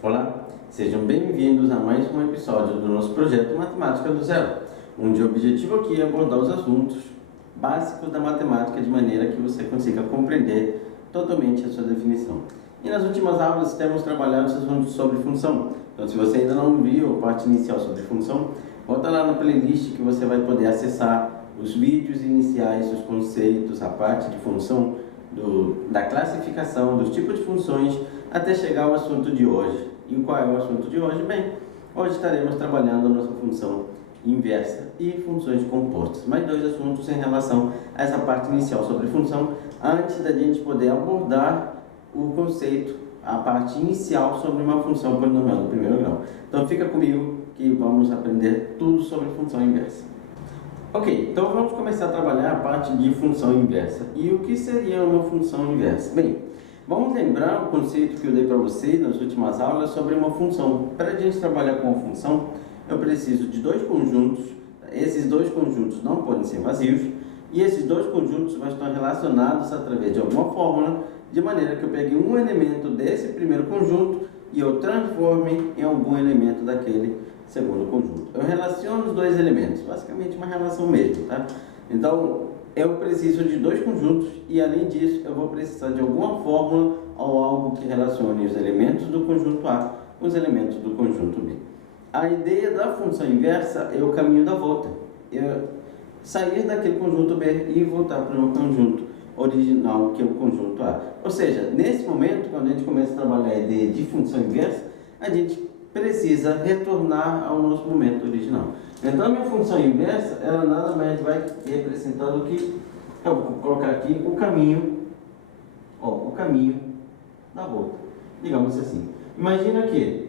Olá, sejam bem-vindos a mais um episódio do nosso projeto Matemática do Zero, onde o objetivo aqui é abordar os assuntos básicos da matemática de maneira que você consiga compreender totalmente a sua definição. E nas últimas aulas temos trabalhado os assuntos sobre função. Então, se você ainda não viu a parte inicial sobre função, volta lá na playlist que você vai poder acessar os vídeos iniciais, os conceitos, a parte de função, da classificação, dos tipos de funções, até chegar ao assunto de hoje. E qual é o assunto de hoje? Bem, hoje estaremos trabalhando a nossa função inversa e funções compostas. Mais dois assuntos em relação a essa parte inicial sobre função, antes da gente poder abordar o conceito, a parte inicial sobre uma função polinomial do primeiro grau. Então fica comigo que vamos aprender tudo sobre função inversa. Ok, então vamos começar a trabalhar a parte de função inversa. E o que seria uma função inversa? Bem, vamos lembrar o conceito que eu dei para vocês nas últimas aulas sobre uma função. Para a gente trabalhar com uma função, eu preciso de dois conjuntos. Esses dois conjuntos não podem ser vazios. E esses dois conjuntos vão estar relacionados através de alguma fórmula, de maneira que eu pegue um elemento desse primeiro conjunto e eu transforme em algum elemento daquele segundo conjunto. Eu relaciono os dois elementos, basicamente uma relação mesmo, tá? Então, eu preciso de dois conjuntos e, além disso, eu vou precisar de alguma fórmula ou algo que relacione os elementos do conjunto A com os elementos do conjunto B. A ideia da função inversa é o caminho da volta. Eu sair daquele conjunto B e voltar para o conjunto original, que é o conjunto A. Ou seja, nesse momento, quando a gente começa a trabalhar a ideia de função inversa, a gente precisa retornar ao nosso momento original. Então, a minha função inversa, ela nada mais vai representar do que, eu vou colocar aqui o caminho, o caminho da volta, digamos assim. Imagina que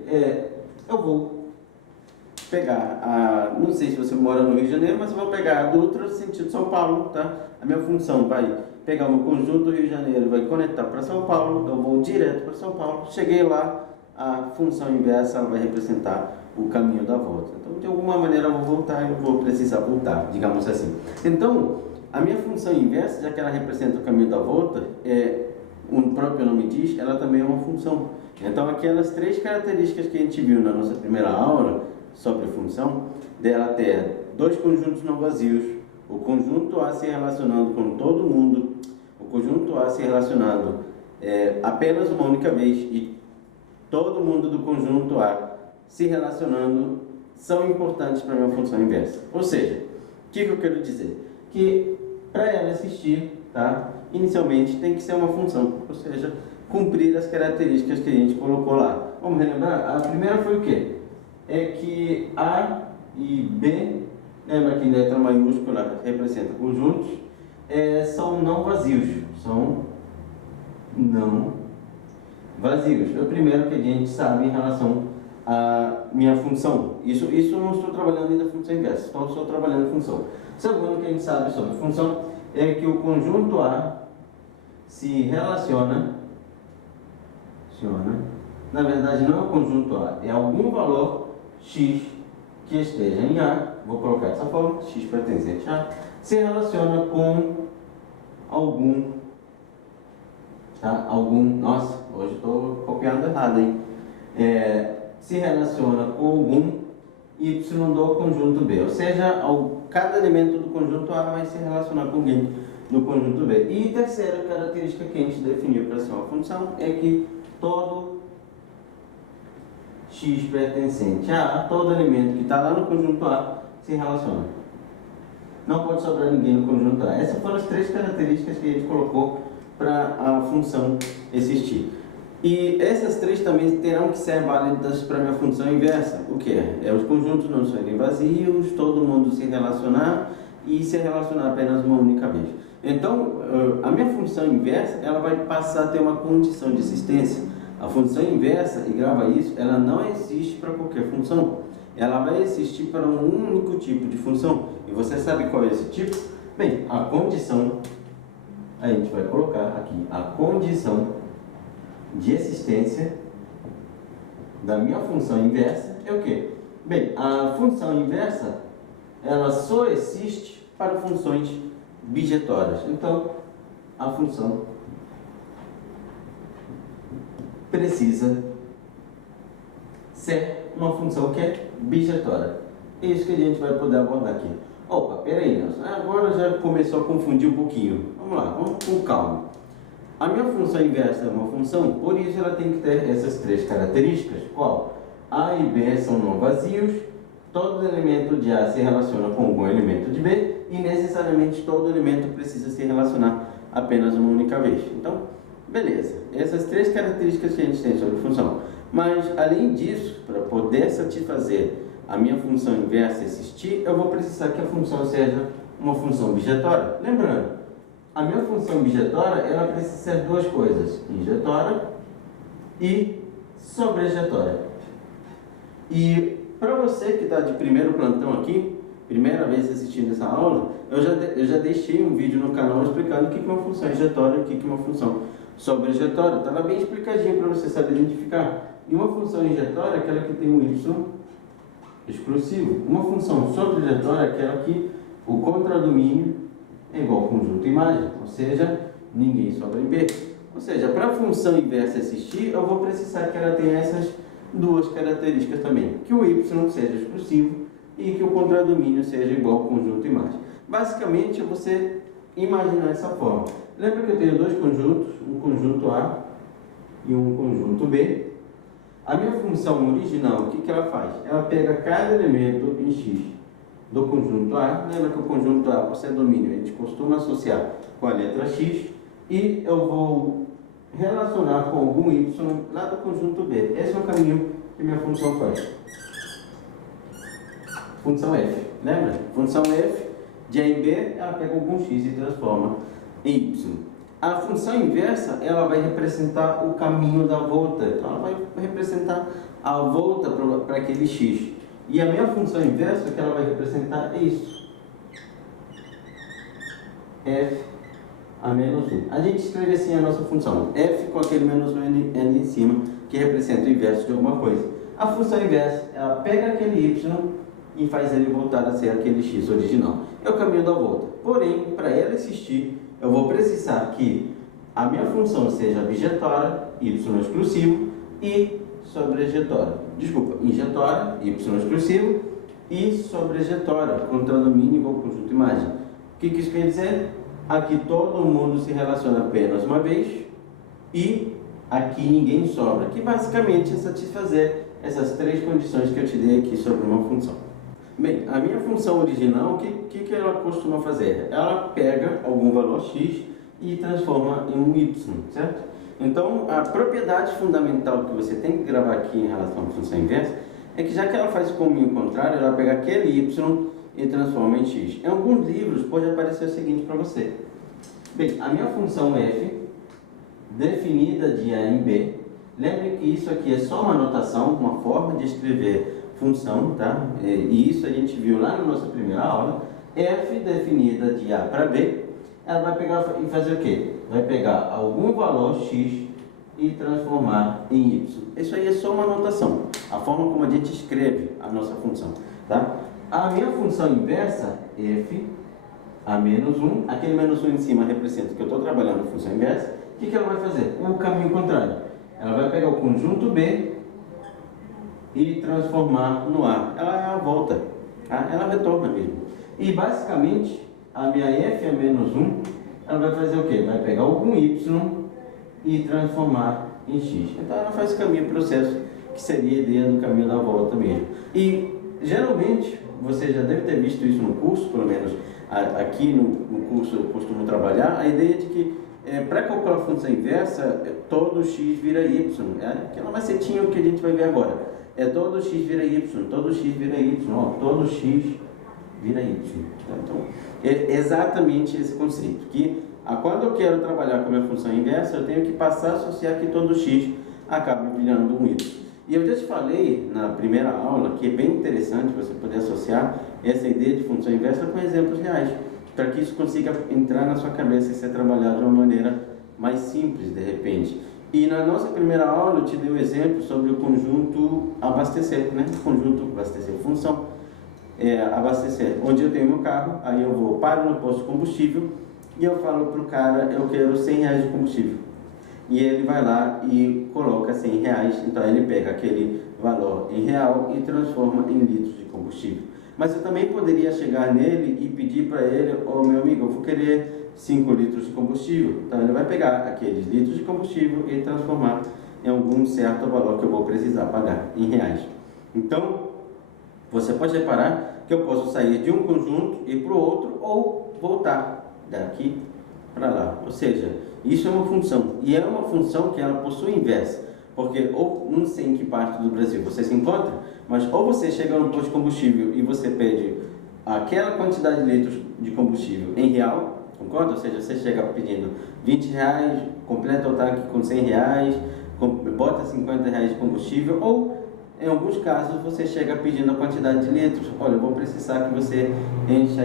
eu vou pegar, não sei se você mora no Rio de Janeiro, mas eu vou pegar a Dutra sentido São Paulo, tá? A minha função vai pegar o meu conjunto Rio de Janeiro, vai conectar para São Paulo, eu vou direto para São Paulo, cheguei lá, a função inversa ela vai representar o caminho da volta. Então, de alguma maneira eu vou voltar e eu vou precisar voltar, digamos assim. Então, a minha função inversa, já que ela representa o caminho da volta, o próprio nome diz, ela também é uma função. Então, aquelas três características que a gente viu na nossa primeira aula sobre função, dela ter dois conjuntos não vazios, o conjunto A se relacionando com todo mundo, o conjunto A se relacionando apenas uma única vez e todo mundo do conjunto A se relacionando, são importantes para a minha função inversa. Ou seja, o que eu quero dizer? Que para ela existir, tá, inicialmente tem que ser uma função, ou seja, cumprir as características que a gente colocou lá. Vamos relembrar? A primeira foi o quê? É que A e B, lembra que letra maiúscula representa conjuntos, são não vazios, são não vazios. É o primeiro que a gente sabe em relação à minha função. Isso eu não estou trabalhando ainda função inversa, então estou trabalhando função. O segundo que a gente sabe sobre função é que o conjunto A se relaciona, na verdade não é o conjunto A, é algum valor x que esteja em A, vou colocar dessa forma, x pertencente a A, se relaciona com algum, nossa, hoje estou copiando errado, hein? Se relaciona com algum y do conjunto B, ou seja, cada elemento do conjunto A vai se relacionar com alguém do conjunto B. E a terceira característica que a gente definiu para ser uma função é que todo x pertencente a A, todo elemento que está lá no conjunto A se relaciona. Não pode sobrar ninguém no conjunto A. Essas foram as três características que a gente colocou para a função existir. E essas três também terão que ser válidas para a minha função inversa. O que é? Os conjuntos não serem vazios, todo mundo se relacionar e se relacionar apenas uma única vez. Então, a minha função inversa, ela vai passar a ter uma condição de existência. A função inversa, e grava isso, ela não existe para qualquer função. Ela vai existir para um único tipo de função. E você sabe qual é esse tipo? Bem, a condição, a gente vai colocar aqui, a condição de existência da minha função inversa é o quê? Bem, a função inversa, ela só existe para funções bijetórias. Então, a função precisa ser uma função que é bijetória. É isso que a gente vai poder abordar aqui. Opa, peraí, Nelson, agora já começou a confundir um pouquinho. Vamos lá, vamos com calma. A minha função inversa é uma função, por isso ela tem que ter essas três características. Qual? A e B são não vazios, todo elemento de A se relaciona com algum elemento de B e necessariamente todo elemento precisa se relacionar apenas uma única vez. Então, beleza, essas três características que a gente tem sobre função. Mas, além disso, para poder satisfazer a minha função inversa existir, eu vou precisar que a função seja uma função bijetória. Lembrando, a minha função bijetória, ela precisa ser duas coisas, injetória e sobrejetória. E para você que está de primeiro plantão aqui, primeira vez assistindo essa aula, eu já deixei um vídeo no canal explicando o que é uma função injetória e o que é uma função sobrejetória. Estava bem explicadinho para você saber identificar. E uma função injetória é aquela que tem um y exclusivo. Uma função sobrejetória é aquela que o contradomínio é igual ao conjunto imagem, ou seja, ninguém sobra em B. Ou seja, para a função inversa existir, eu vou precisar que ela tenha essas duas características também. Que o y seja exclusivo e que o contradomínio seja igual ao conjunto imagem. Basicamente, é você imaginar dessa forma. Lembra que eu tenho dois conjuntos, um conjunto A e um conjunto B. A minha função original, o que ela faz? Ela pega cada elemento em X do conjunto A. Lembra que o conjunto A, por ser domínio, a gente costuma associar com a letra X. E eu vou relacionar com algum Y lá do conjunto B. Esse é o caminho que minha função faz. Função F, lembra? Função F, de A em B, ela pega algum X e transforma em Y. A função inversa, ela vai representar o caminho da volta. Então, ela vai representar a volta para aquele X. E a minha função inversa, que ela vai representar é isso. F a menos 1. A gente escreve assim a nossa função. F com aquele menos 1 n em cima, que representa o inverso de alguma coisa. A função inversa, ela pega aquele Y e faz ele voltar a ser aquele X original. É o caminho da volta. Porém, para ela existir, eu vou precisar que a minha função seja bijetória, y exclusivo, e sobrejetória. Desculpa, injetória, y exclusivo, e sobrejetória, contradomínio igual ao conjunto imagem. O que isso quer dizer? Aqui todo mundo se relaciona apenas uma vez, e aqui ninguém sobra, que basicamente é satisfazer essas três condições que eu te dei aqui sobre uma função. Bem, a minha função original, o que ela costuma fazer? Ela pega algum valor x e transforma em um y, certo? Então, a propriedade fundamental que você tem que gravar aqui em relação à função inversa é que já que ela faz o caminho contrário, ela pega aquele y e transforma em x. Em alguns livros pode aparecer o seguinte para você. Bem, a minha função f, definida de A em B, lembre que isso aqui é só uma notação, uma forma de escrever função, tá? E isso a gente viu lá na nossa primeira aula. F definida de A para B, ela vai pegar e fazer o quê? Vai pegar algum valor x e transformar em y. Isso aí é só uma notação, a forma como a gente escreve a nossa função, tá? A minha função inversa, f a menos 1, aquele menos 1 em cima representa que eu estou trabalhando a função inversa. O que ela vai fazer? O caminho contrário. Ela vai pegar o conjunto B e transformar no A. Ela é a volta, tá? Ela retorna mesmo. E basicamente, a minha f a menos 1, ela vai fazer o quê? Vai pegar algum y e transformar em x. Então ela faz o caminho, processo, que seria a ideia do caminho da volta mesmo. E geralmente, você já deve ter visto isso no curso, pelo menos aqui no curso eu costumo trabalhar, a ideia de que para calcular a função inversa, todo x vira y. Aquela macetinha que a gente vai ver agora. Todo x vira y, todo x vira y, ó, todo x vira y. Então, é exatamente esse conceito, que quando eu quero trabalhar com a minha função inversa, eu tenho que passar a associar que todo x acaba virando um y. E eu já te falei na primeira aula que é bem interessante você poder associar essa ideia de função inversa com exemplos reais, para que isso consiga entrar na sua cabeça e ser trabalhado de uma maneira mais simples, de repente. E na nossa primeira aula eu te dei um exemplo sobre o conjunto abastecer, né? Conjunto abastecer, função abastecer, onde eu tenho meu carro, aí eu vou para no posto de combustível e eu falo para o cara, eu quero 100 reais de combustível. E ele vai lá e coloca 100 reais, então ele pega aquele valor em em real e transforma em litros de combustível. Mas eu também poderia chegar nele e pedir para ele: ô meu amigo, eu vou querer 5 litros de combustível. Então ele vai pegar aqueles litros de combustível e transformar em algum certo valor que eu vou precisar pagar em reais. Então, você pode reparar que eu posso sair de um conjunto e ir para o outro, ou voltar daqui para lá. Ou seja, isso é uma função, e é uma função que ela possui inversa, porque ou não sei em que parte do Brasil você se encontra, mas ou você chega no posto de combustível e você pede aquela quantidade de litros de combustível em real, concorda? Ou seja, você chega pedindo 20 reais, completa o tanque com 100 reais, bota 50 reais de combustível, ou em alguns casos você chega pedindo a quantidade de litros. Olha, eu vou precisar que você encha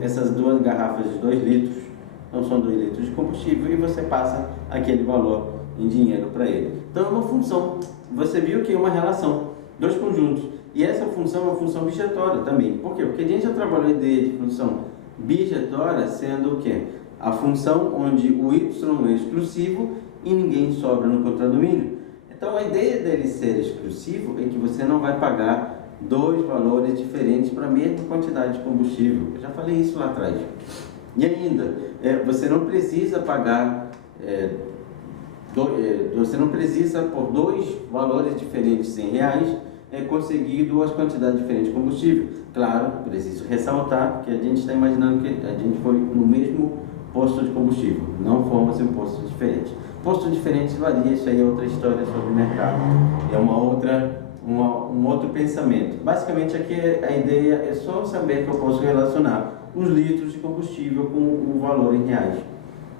essas 2 garrafas de 2 litros, então são 2 litros de combustível, e você passa aquele valor em dinheiro para ele. Então é uma função, você viu que é uma relação, 2 conjuntos, e essa função é uma função bijetória também. Por quê? Porque a gente já trabalhou a ideia de função bijetória sendo o quê? A função onde o y é exclusivo e ninguém sobra no contradomínio. Então a ideia dele ser exclusivo é que você não vai pagar 2 valores diferentes para a mesma quantidade de combustível. Eu já falei isso lá atrás. E ainda, você não precisa pagar, você não precisa por 2 valores diferentes em reais conseguir 2 quantidades diferentes de combustível. Claro, preciso ressaltar que a gente está imaginando que a gente foi no mesmo posto de combustível, não fomos em postos diferentes. Postos diferentes varia, isso aí é outra história sobre o mercado, é um outro pensamento. Basicamente aqui a ideia é só saber que eu posso relacionar os litros de combustível com o valor em reais.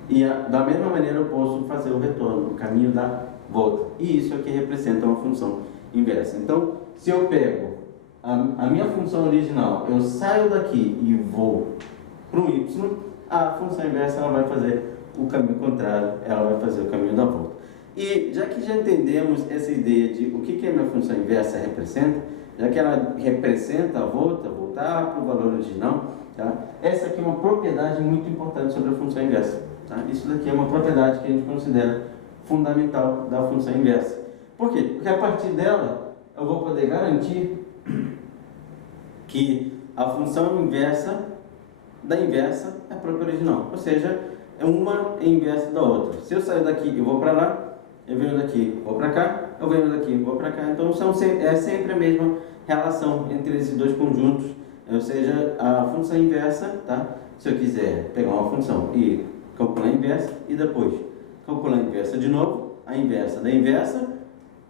E da mesma maneira eu posso fazer o retorno, o caminho da volta. E isso aqui representa uma função inversa. Então, se eu pego a minha função original, eu saio daqui e vou para um y, a função inversa ela vai fazer o caminho contrário, ela vai fazer o caminho da volta. E já que já entendemos essa ideia de o que a minha função inversa representa, já que ela representa a volta, voltar para o valor original, tá? Essa aqui é uma propriedade muito importante sobre a função inversa. Tá? Isso daqui é uma propriedade que a gente considera fundamental da função inversa. Por quê? Porque a partir dela eu vou poder garantir que a função inversa da inversa é a própria original. Ou seja, uma é inversa da outra. Se eu sair daqui e vou para lá, eu venho daqui, vou para cá, eu venho daqui, vou para cá. Então é sempre a mesma relação entre esses 2 conjuntos. Ou seja, a função inversa, tá? Se eu quiser pegar uma função e calcular a inversa e depois calcular a inversa de novo, a inversa da inversa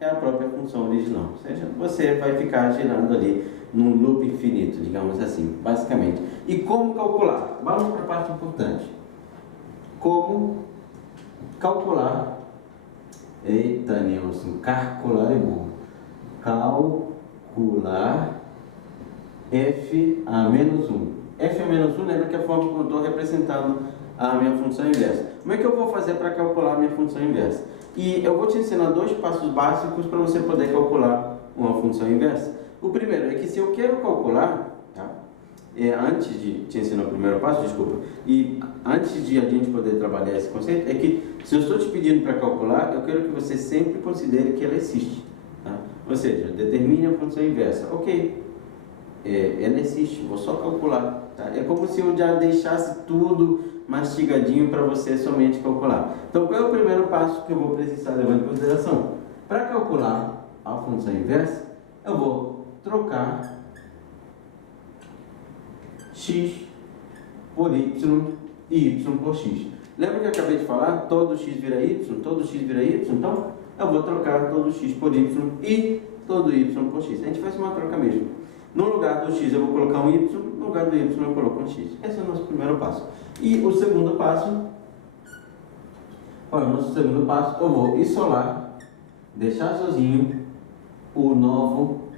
é a própria função original. Ou seja, você vai ficar girando ali num loop infinito, digamos assim, basicamente. E como calcular? Vamos para a parte importante. Como calcular? Eita, Nilson, calcular é burro. Calcular f a menos 1. F a menos 1, lembra que é a forma como eu estou representando a minha função inversa. Como é que eu vou fazer para calcular a minha função inversa? E eu vou te ensinar 2 passos básicos para você poder calcular uma função inversa. O primeiro é que se eu quero calcular, tá? Antes de te ensinar o primeiro passo, desculpa, e antes de a gente poder trabalhar esse conceito, é que se eu estou te pedindo para calcular, eu quero que você sempre considere que ela existe. Tá? Ou seja, determine a função inversa. Ok, ela existe, vou só calcular. Tá? É como se eu já deixasse tudo mastigadinho para você somente calcular. Então, qual é o primeiro passo que eu vou precisar levar em consideração? Para calcular a função inversa, eu vou trocar x por y e y por x. Lembra que eu acabei de falar? Todo x vira y, todo x vira y. Então, eu vou trocar todo x por y e todo y por x. A gente faz uma troca mesmo. No lugar do x eu vou colocar um y, no lugar do y eu coloco um x. Esse é o nosso primeiro passo. E o segundo passo, para o nosso segundo passo, eu vou isolar, deixar sozinho o novo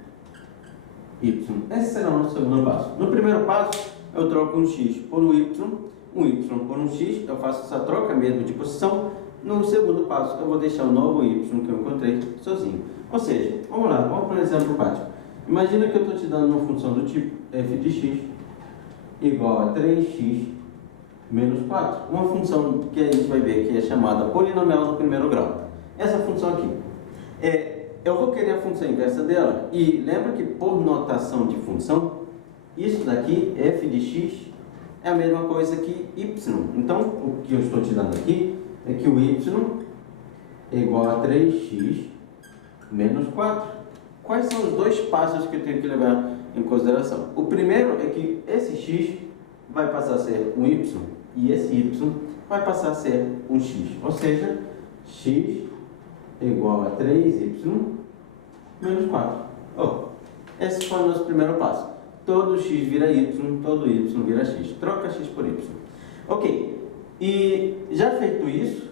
y. Esse será o nosso segundo passo. No primeiro passo, eu troco um x por um y por um x, eu faço essa troca mesmo de posição. No segundo passo, eu vou deixar o novo y que eu encontrei sozinho. Ou seja, vamos lá, vamos para um exemplo prático. Imagina que eu estou te dando uma função do tipo f de x igual a 3x menos 4. Uma função que a gente vai ver que é chamada polinomial do primeiro grau. Essa função aqui. eu vou querer a função inversa dela. E lembra que por notação de função, isso daqui, f de x, é a mesma coisa que y. Então, o que eu estou te dando aqui é que o y é igual a 3x menos 4. Quais são os dois passos que eu tenho que levar em consideração? O primeiro é que esse x vai passar a ser um y e esse y vai passar a ser um x. Ou seja, x é igual a 3y menos 4. Esse foi o nosso primeiro passo. Todo x vira y, todo y vira x. Troca x por y. Ok. E já feito isso,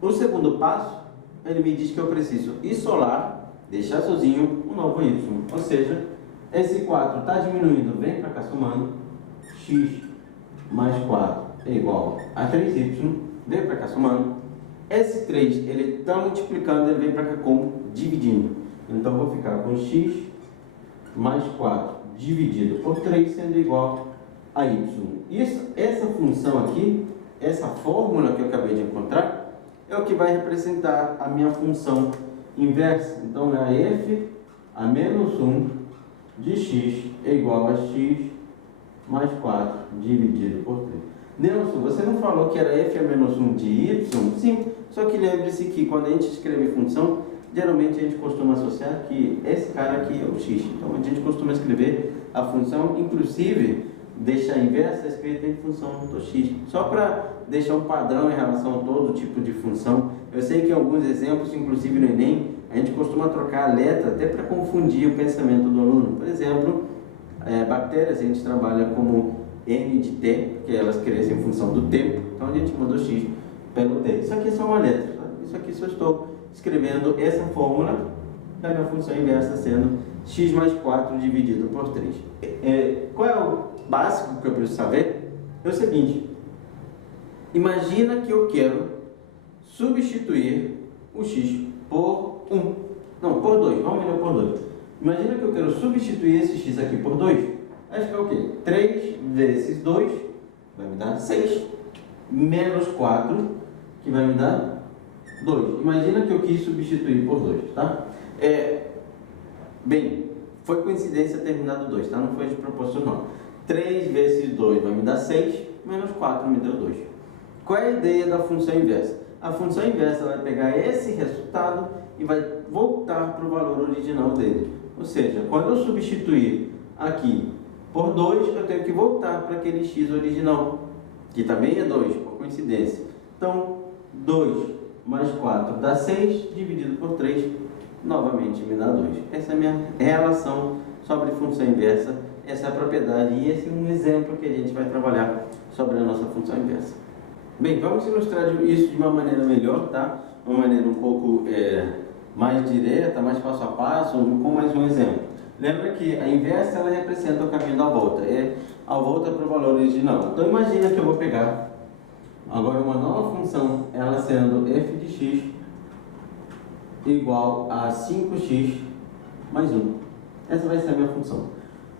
o segundo passo, ele me diz que eu preciso isolar, deixar sozinho um novo y. Ou seja, esse 4 está diminuindo, vem para cá somando. X mais 4 é igual a 3y, vem para cá somando. Esse 3, ele está multiplicando, ele vem para cá como dividindo. Então, vou ficar com x mais 4 dividido por 3 sendo igual a y. Essa função aqui, essa fórmula que eu acabei de encontrar, é o que vai representar a minha função inversa. Então, é a f a menos 1 de x é igual a x mais 4 dividido por 3. Nelson, você não falou que era f a menos 1 de y? Sim, só que lembre-se que quando a gente escreve função, geralmente a gente costuma associar que esse cara aqui é o x. Então a gente costuma escrever a função, inclusive deixar a inversa escrita em função do x. Só para deixar um padrão em relação a todo tipo de função. Eu sei que em alguns exemplos, inclusive no Enem, a gente costuma trocar a letra até para confundir o pensamento do aluno. Por exemplo, bactérias a gente trabalha como n de t, porque elas crescem em função do tempo. Então a gente manda o x pelo t. Isso aqui é só uma letra. Tá? Isso aqui só estou escrevendo essa fórmula da minha função inversa sendo x mais 4 dividido por 3. Qual é o básico que eu preciso saber? É o seguinte: imagina que eu quero substituir o x por 1. Não, por 2. Vamos melhor por 2. Imagina que eu quero substituir esse x aqui por 2. Vai ficar o quê? 3 vezes 2 vai me dar 6. Menos 4, que vai me dar 2. Imagina que eu quis substituir por 2, tá? Bem, foi coincidência terminado 2, tá? Não foi de proporcional. 3 vezes 2 vai me dar 6, menos 4 me deu 2. Qual é a ideia da função inversa? A função inversa vai pegar esse resultado e vai voltar para o valor original dele. Ou seja, quando eu substituir aqui por 2, eu tenho que voltar para aquele x original, que também é 2, por coincidência. Então, 2 mais 4 dá 6, dividido por 3, novamente me dá 2. Essa é a minha relação sobre função inversa, essa é a propriedade e esse é um exemplo que a gente vai trabalhar sobre a nossa função inversa. Bem, vamos ilustrar isso de uma maneira melhor, tá? Uma maneira um pouco mais direta, mais passo a passo, com mais um exemplo. Lembra que a inversa ela representa o caminho da volta, a volta para o valor original. Então imagina que eu vou pegar agora uma nova função, ela sendo f de x igual a 5x mais 1. Essa vai ser a minha função.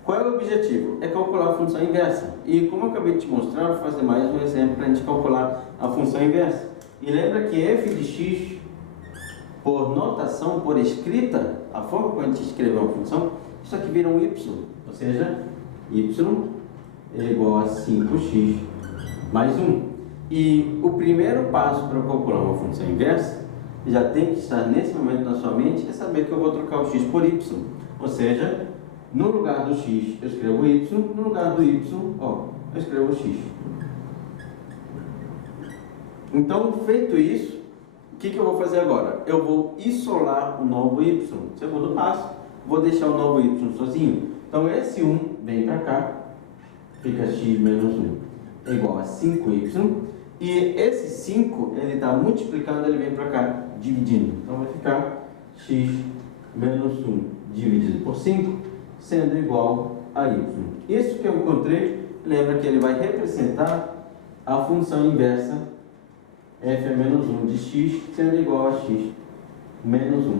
Qual é o objetivo? É calcular a função inversa. E como eu acabei de te mostrar, vou fazer mais um exemplo para a gente calcular a função inversa. E lembra que f de x, por notação, por escrita, a forma como a gente escreveu uma função, isso aqui vira um y. Ou seja, y é igual a 5x mais 1. E o primeiro passo para calcular uma função inversa, já tem que estar nesse momento na sua mente, é saber que eu vou trocar o x por y. Ou seja, no lugar do x eu escrevo y, no lugar do y, eu escrevo x. Então, feito isso, o que eu vou fazer agora? Eu vou isolar o novo y. Segundo passo, vou deixar o novo y sozinho. Então, esse 1 vem para cá, fica x menos 1 é igual a 5y. E esse 5, ele está multiplicando, ele vem para cá, dividindo. Então, vai ficar x menos 1 dividido por 5, sendo igual a y. Isso que eu encontrei, lembra que ele vai representar a função inversa f a menos 1 de x, sendo igual a x menos 1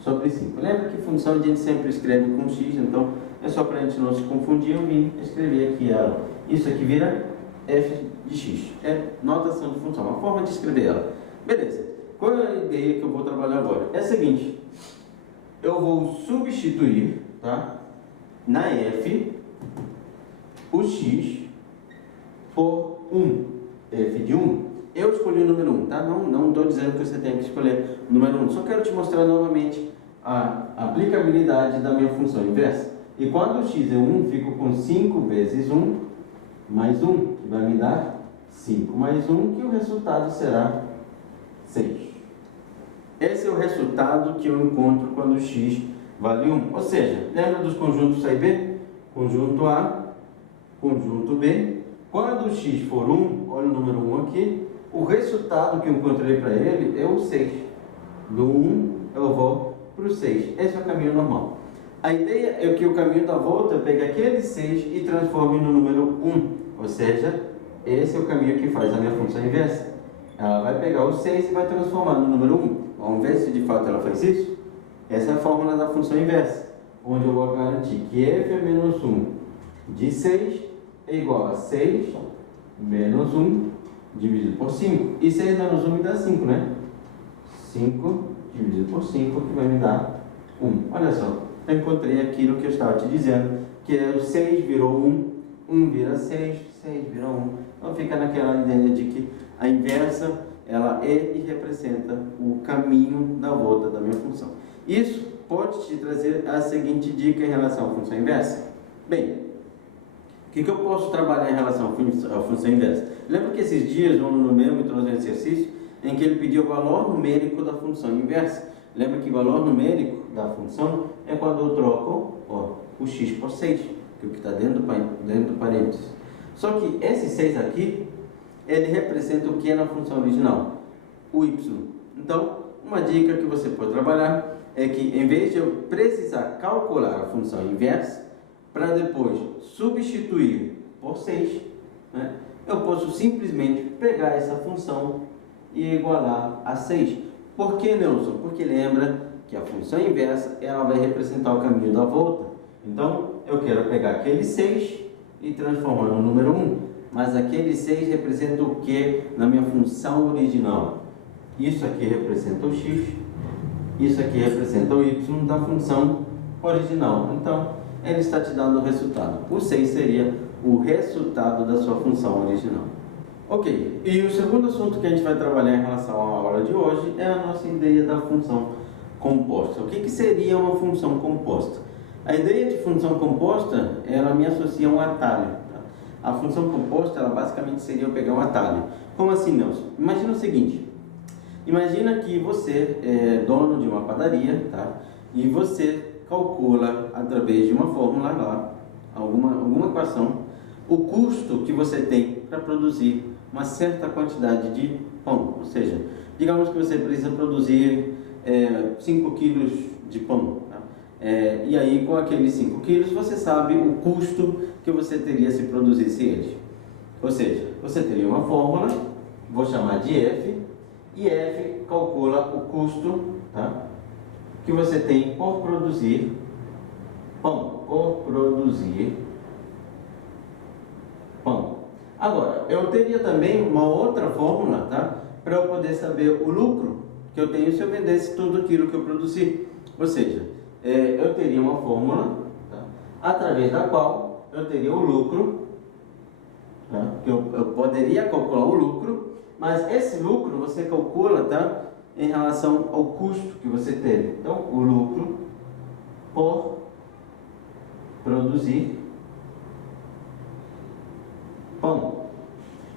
sobre 5. Lembra que função a gente sempre escreve com x, então é só para a gente não se confundir, eu vim escrever aqui ela. Isso aqui vira f de x. É notação de função, uma forma de escrever ela. Beleza. Qual é a ideia que eu vou trabalhar agora? É a seguinte: eu vou substituir, tá, na f o x por 1, f de 1. Eu escolhi o número 1, tá? Não estou dizendo que você tem que escolher o número 1, só quero te mostrar novamente a aplicabilidade da minha função inversa. E quando o x é 1, fico com 5 vezes 1 mais 1, que vai me dar 5 mais 1, que o resultado será 6. Esse é o resultado que eu encontro quando x vale 1. Ou seja, lembra dos conjuntos A e B? Conjunto A, conjunto B. Quando o x for 1, olha o número 1 aqui, o resultado que eu encontrei para ele é o 6. Do 1 eu vou para o 6. Esse é o caminho normal. A ideia é que o caminho da volta pegue aquele 6 e transforme no número 1. Ou seja, esse é o caminho que faz a minha função inversa. Ela vai pegar o 6 e vai transformar no número 1. Vamos ver se de fato ela faz isso? Essa é a fórmula da função inversa, onde eu vou garantir que f é menos 1 de 6 é igual a 6 menos 1 dividido por 5. E 6 menos 1 me dá 5, né? 5 dividido por 5, que vai me dar 1. Olha só, eu encontrei aquilo que eu estava te dizendo, que é o 6 virou 1, 1 vira 6, 6 vira 1. Então fica naquela ideia de que a inversa, ela é e representa o caminho da volta da minha função. Isso pode te trazer a seguinte dica em relação à função inversa. Bem, o que eu posso trabalhar em relação à função inversa? Lembra que esses dias o aluno meu me trouxe um exercício em que ele pediu o valor numérico da função inversa. Lembra que o valor numérico da função é quando eu troco o x por 6, que é o que está dentro do parênteses. Só que esse 6 aqui, ele representa o que é na função original? O y. Então, uma dica que você pode trabalhar é que, em vez de eu precisar calcular a função inversa, para depois substituir por 6, né, eu posso simplesmente pegar essa função e igualar a 6. Por que, Nelson? Porque lembra que a função inversa, ela vai representar o caminho da volta. Então, eu quero pegar aquele 6 e transformar no número 1. Mas aquele 6 representa o que na minha função original? Isso aqui representa o x, isso aqui representa o y da função original. Então, ele está te dando o resultado. O 6 seria o resultado da sua função original. Ok, e o segundo assunto que a gente vai trabalhar em relação à aula de hoje é a nossa ideia da função composta. O que seria uma função composta? A ideia de função composta, ela me associa a um atalho. A função composta, ela basicamente seria eu pegar um atalho. Como assim, Nelson? Imagina o seguinte. Imagina que você é dono de uma padaria, tá? E você calcula, através de uma fórmula lá, alguma equação, o custo que você tem para produzir uma certa quantidade de pão. Ou seja, digamos que você precisa produzir 5 quilos de pão. E aí, com aqueles 5 quilos, você sabe o custo que você teria se produzisse ele. Ou seja, você teria uma fórmula, vou chamar de F, e F calcula o custo, tá, que você tem por produzir pão. Agora, eu teria também uma outra fórmula, tá, para eu poder saber o lucro que eu tenho se eu vendesse tudo aquilo que eu produzi. Ou seja, eu teria uma fórmula, tá, através da qual eu teria o lucro, tá, que eu poderia calcular o lucro, mas esse lucro você calcula, tá, em relação ao custo que você teve. Então, o lucro por produzir pão.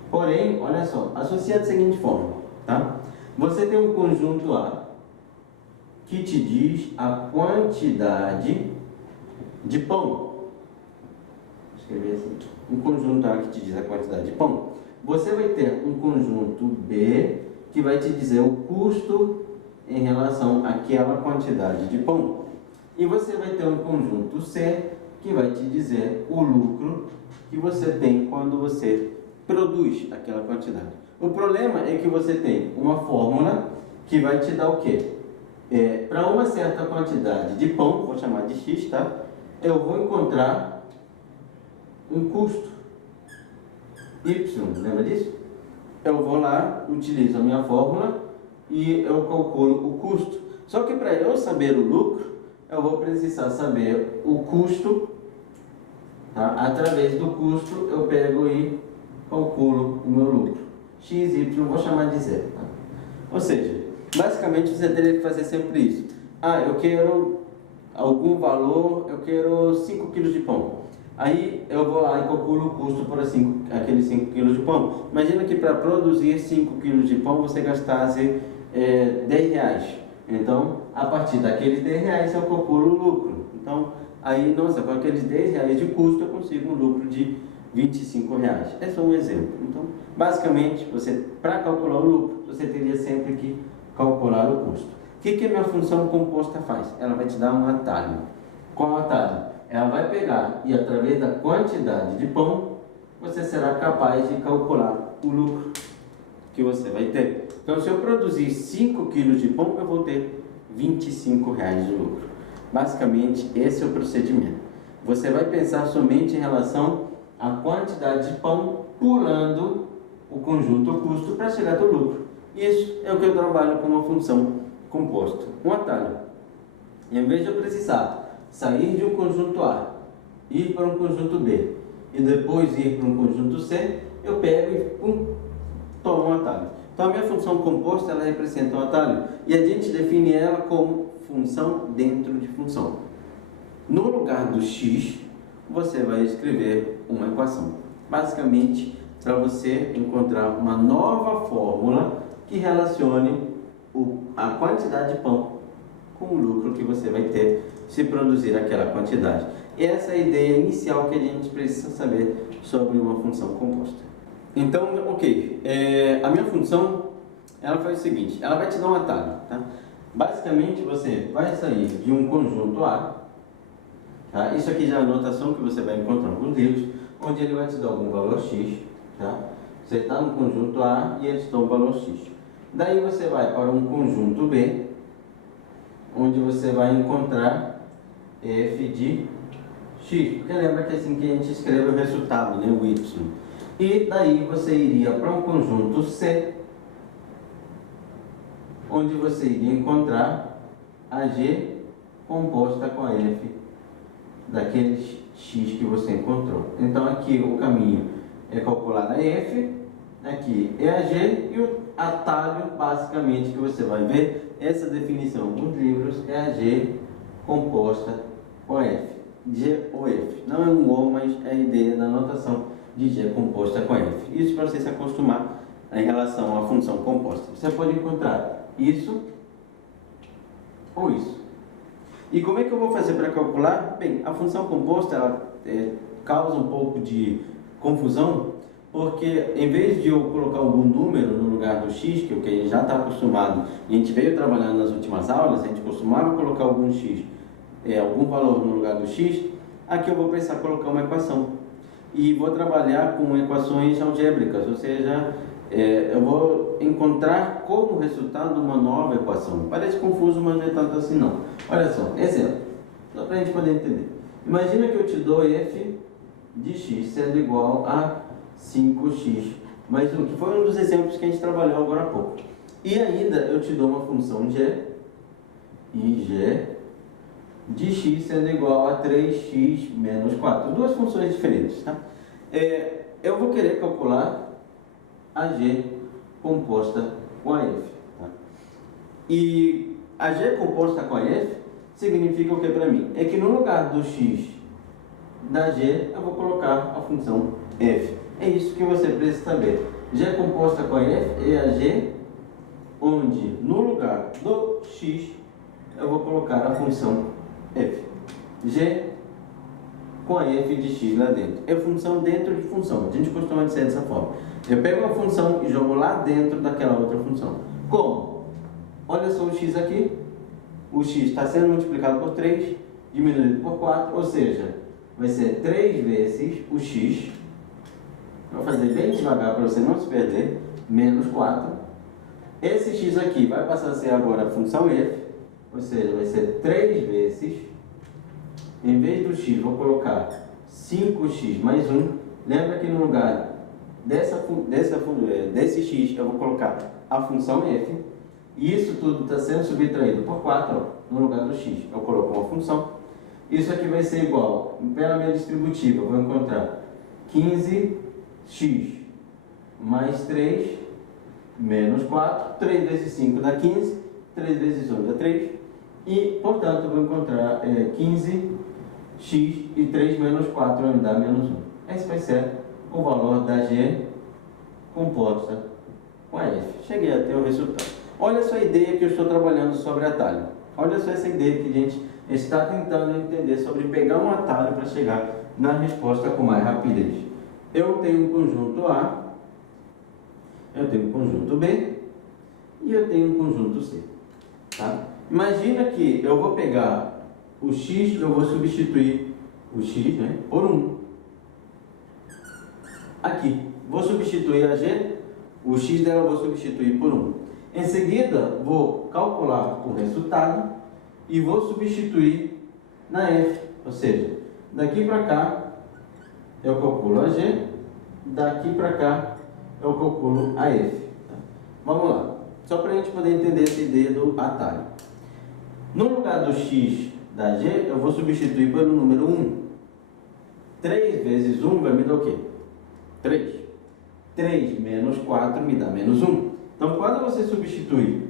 Porém, olha só, associa da seguinte forma, tá? Você tem um conjunto A que te diz a quantidade de pão. Vou escrever assim. Um conjunto A que te diz a quantidade de pão. Você vai ter um conjunto B que vai te dizer o custo em relação àquela quantidade de pão. E você vai ter um conjunto C que vai te dizer o lucro que você tem quando você produz aquela quantidade. O problema é que você tem uma fórmula que vai te dar o quê? Para uma certa quantidade de pão, vou chamar de X, tá? Eu vou encontrar um custo Y, lembra disso? Eu vou lá, utilizo a minha fórmula e eu calculo o custo. Só que para eu saber o lucro, eu vou precisar saber o custo, tá? Através do custo eu pego e calculo o meu lucro. X, Y, vou chamar de zero. Tá? Ou seja, basicamente você teria que fazer sempre isso. Eu quero algum valor, eu quero 5 kg de pão. Aí eu vou lá e calculo o custo por aqueles 5 kg de pão. Imagina que para produzir 5 kg de pão você gastasse 10 reais. Então, a partir daqueles 10 reais eu calculo o lucro. Então, aí, nossa, com aqueles 10 reais de custo eu consigo um lucro de 25 reais. É só um exemplo. Então, basicamente, para calcular o lucro, você teria sempre que calcular o custo. O que a minha função composta faz? Ela vai te dar um atalho. Qual atalho? Ela vai pegar e através da quantidade de pão, você será capaz de calcular o lucro que você vai ter. Então, se eu produzir 5 kg de pão, eu vou ter 25 reais de lucro. Basicamente, esse é o procedimento. Você vai pensar somente em relação à quantidade de pão, pulando o conjunto custo para chegar ao lucro. Isso é o que eu trabalho com uma função composta. Um atalho. Em vez de eu precisar sair de um conjunto A, ir para um conjunto B e depois ir para um conjunto C, eu pego e tomo um atalho. Então a minha função composta, ela representa um atalho e a gente define ela como função dentro de função. No lugar do x, você vai escrever uma equação. Basicamente, para você encontrar uma nova fórmula que relacione a quantidade de pão com o lucro que você vai ter se produzir aquela quantidade. Essa é a ideia inicial que a gente precisa saber sobre uma função composta. Então, ok, a minha função, ela faz o seguinte, ela vai te dar um atalho, tá? Basicamente, você vai sair de um conjunto A, tá? Isso aqui já é a anotação que você vai encontrar nos livros, onde ele vai te dar algum valor X, tá? Você está no conjunto A e ele te dá um valor X. Daí você vai para um conjunto B, onde você vai encontrar f de x, porque lembra que é assim que a gente escreve o resultado, né, o y. E daí você iria para um conjunto C, onde você iria encontrar a g composta com a f daquele x que você encontrou. Então aqui o caminho é calcular a f, aqui é a g, e o atalho basicamente que você vai ver, essa definição nos livros, é a g composta com a f. G ou f. Não é um O, mas é a ideia da notação de G composta com f. Isso para você se acostumar em relação à função composta. Você pode encontrar isso ou isso. E como é que eu vou fazer para calcular? Bem, a função composta ela, causa um pouco de confusão, porque em vez de eu colocar algum número no lugar do x, que é o que a gente já está acostumado, e a gente veio trabalhando nas últimas aulas, a gente costumava colocar algum x, algum valor no lugar do x, aqui eu vou precisar colocar uma equação. E vou trabalhar com equações algébricas, ou seja, eu vou encontrar como resultado uma nova equação. Parece confuso, mas não é tanto assim não. Olha só, exemplo, só para a gente poder entender. Imagina que eu te dou f de x sendo igual a 5x mais 1, que foi um dos exemplos que a gente trabalhou agora há pouco. E ainda eu te dou uma função g, e g de x sendo igual a 3x menos 4. Duas funções diferentes, tá? Eu vou querer calcular a g composta com a f. Tá? E a g composta com a f significa o que para mim? É que no lugar do x da g, eu vou colocar a função f. É isso que você precisa saber. G composta com a f é a g onde no lugar do x eu vou colocar a função f. G com a f de x lá dentro. É função dentro de função. A gente costuma dizer dessa forma. Eu pego uma função e jogo lá dentro daquela outra função. Como? Olha só o x aqui. O x está sendo multiplicado por 3, diminuído por 4, ou seja, vai ser 3 vezes o x. Vou fazer bem devagar para você não se perder. Menos 4. Esse x aqui vai passar a ser agora a função f, ou seja, vai ser 3 vezes, em vez do x, vou colocar 5x mais 1. Lembra que no lugar desse x, eu vou colocar a função f. E isso tudo está sendo subtraído por 4, ó, no lugar do x. Eu coloco uma função. Isso aqui vai ser igual, pela minha distributiva, eu vou encontrar 15x mais 3 menos 4. 3 vezes 5 dá 15, 3 vezes 1 dá 3. E, portanto, eu vou encontrar 15x e 3 menos 4 vai me dar menos 1. Esse vai ser o valor da G composta com a F. Cheguei a ter o resultado. Olha só a ideia que eu estou trabalhando sobre atalho. Olha só essa ideia que a gente está tentando entender sobre pegar um atalho para chegar na resposta com mais rapidez. Eu tenho um conjunto A, eu tenho um conjunto B e eu tenho um conjunto C. Tá? Imagina que eu vou pegar o x, eu vou substituir o x, né, por 1. Aqui, vou substituir a G, o x dela eu vou substituir por 1. Em seguida, vou calcular o resultado e vou substituir na F. Ou seja, daqui para cá eu calculo a G, daqui para cá eu calculo a F. Tá? Vamos lá, só para a gente poder entender essa ideia do atalho. No lugar do x da G, eu vou substituir pelo número 1. 3 vezes 1 vai me dar o quê? 3. 3 menos 4 me dá menos 1. Então, quando você substituir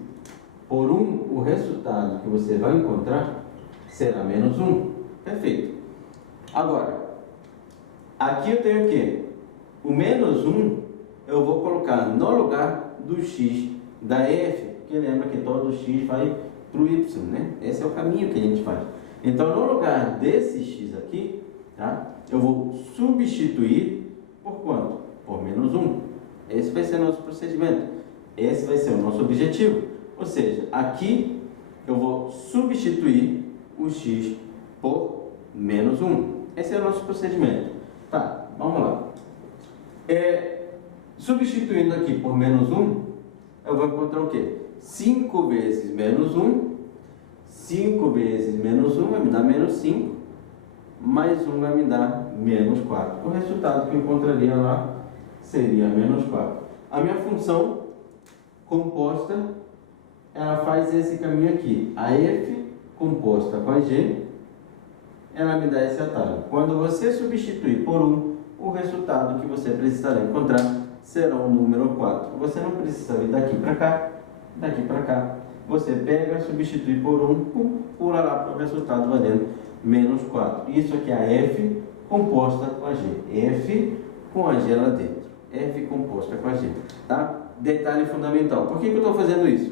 por 1, o resultado que você vai encontrar será menos 1. Perfeito. Agora, aqui eu tenho o quê? O menos 1 eu vou colocar no lugar do x da f, porque lembra que todo x vai para o y, né? Esse é o caminho que a gente faz. Então, no lugar desse x aqui, tá? Eu vou substituir por quanto? Por menos 1. Esse vai ser o nosso procedimento. Esse vai ser o nosso objetivo. Ou seja, aqui eu vou substituir o x por menos 1. Esse é o nosso procedimento. Tá, vamos lá. Substituindo aqui por menos 1, eu vou encontrar o quê? 5 vezes menos 1. 5 vezes menos 1 vai me dar menos 5. Mais 1 vai me dar menos 4. O resultado que eu encontraria lá seria menos 4. A minha função composta, ela faz esse caminho aqui. A f composta com a g, ela me dá esse atalho. Quando você substituir por 1, o resultado que você precisará encontrar será o número 4. Você não precisa vir daqui para cá, daqui para cá. Você pega, substitui por 1, pula lá para o resultado valendo menos 4. Isso aqui é a f composta com a g. F com a g lá dentro. F composta com a g. Tá? Detalhe fundamental. Por que eu estou fazendo isso?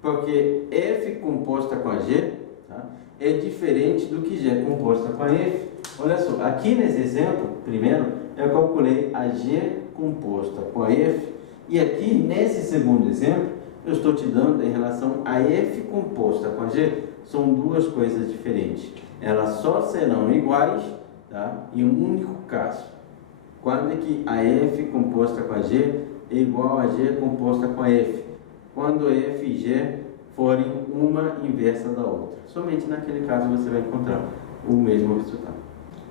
Porque f composta com a g, tá, é diferente do que g composta com a f. Olha só, aqui nesse exemplo, primeiro, eu calculei a g composta com a f. E aqui, nesse segundo exemplo, eu estou te dando em relação a f composta com a g. São duas coisas diferentes. Elas só serão iguais, tá, em um único caso. Quando é que a f composta com a g é igual a g composta com a f? Quando f e g forem uma inversa da outra. Somente naquele caso você vai encontrar o mesmo resultado.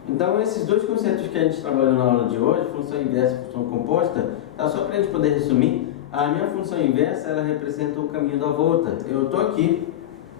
Então, esses dois conceitos que a gente trabalhou na aula de hoje, função inversa e função composta, tá, só para a gente poder resumir, a minha função inversa, ela representa o caminho da volta. Eu estou aqui,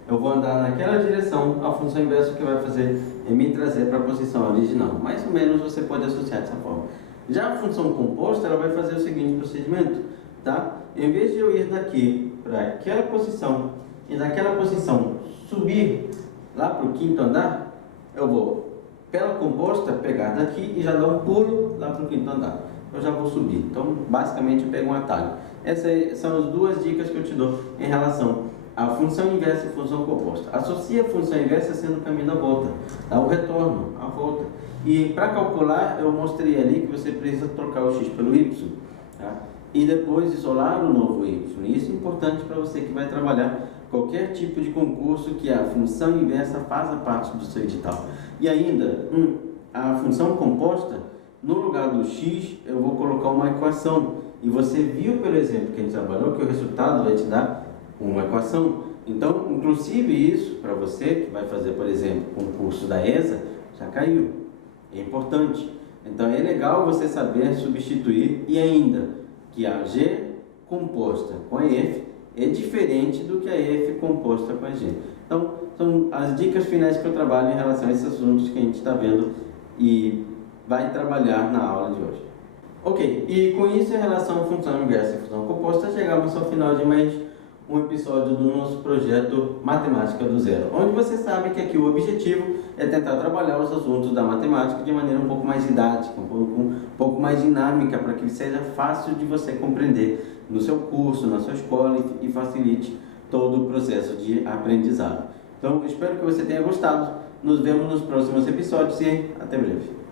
eu vou andar naquela direção, a função inversa o que vai fazer é me trazer para a posição original. Mais ou menos você pode associar dessa forma. Já a função composta, ela vai fazer o seguinte procedimento, tá? Em vez de eu ir daqui para aquela posição e daquela posição subir lá para o quinto andar, eu vou, pela composta, pegar daqui e já dar um pulo lá para o quinto andar. Eu já vou subir. Então, basicamente, eu pego um atalho. Essas são as duas dicas que eu te dou em relação à função inversa e função composta. Associa a função inversa sendo o caminho da volta, tá? O retorno, a volta. E para calcular, eu mostrei ali que você precisa trocar o x pelo y, tá? E depois isolar o novo y. Isso é importante para você que vai trabalhar qualquer tipo de concurso que a função inversa faça parte do seu edital. E ainda, a função composta, no lugar do x, eu vou colocar uma equação. E você viu pelo exemplo que a gente trabalhou que o resultado vai te dar uma equação. Então, inclusive isso, para você que vai fazer, por exemplo, concurso da ESA, já caiu. É importante. Então, é legal você saber substituir e ainda que a G composta com a F é diferente do que a EF composta com a G. Então, são as dicas finais que eu trabalho em relação a esses assuntos que a gente está vendo e vai trabalhar na aula de hoje. Ok, e com isso, em relação à função inversa e função composta, chegamos ao final de mais um episódio do nosso projeto Matemática do Zero, onde você sabe que aqui o objetivo é tentar trabalhar os assuntos da matemática de maneira um pouco mais didática, um pouco mais dinâmica, para que seja fácil de você compreender no seu curso, na sua escola e facilite todo o processo de aprendizado. Então, espero que você tenha gostado. Nos vemos nos próximos episódios e até breve.